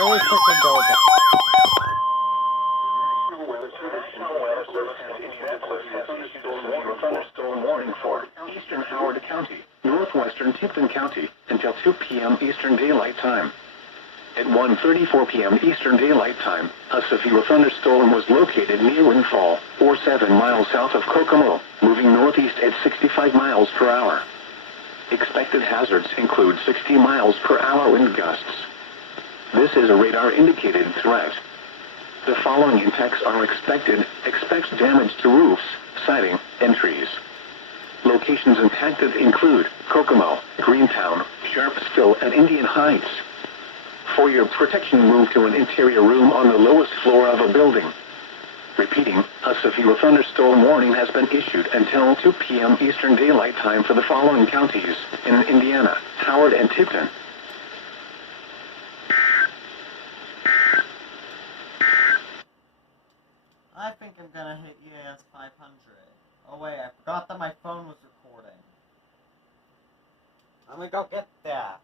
really quickly go again. Thunderstorm warning for eastern Howard County, northwestern Tipton County, until 2 p.m. Eastern Daylight Time. At 1:34 p.m. Eastern Daylight Time, a severe thunderstorm was located near Windfall, or 7 miles south of Kokomo, moving northeast at 65 miles per hour. Expected hazards include 60 miles per hour wind gusts. This is a radar-indicated threat. The following impacts are expected. Expect damage to roofs, siding, and trees. Locations impacted include Kokomo, Greentown, Sharpsville, and Indian Heights. For your protection, move to an interior room on the lowest floor of a building. Repeating, a severe thunderstorm warning has been issued until 2 p.m. Eastern Daylight Time for the following counties in Indiana: Howard and Tipton. I think I'm gonna hit EAS 500. Oh wait, I forgot that my phone was recording. Let me go get that.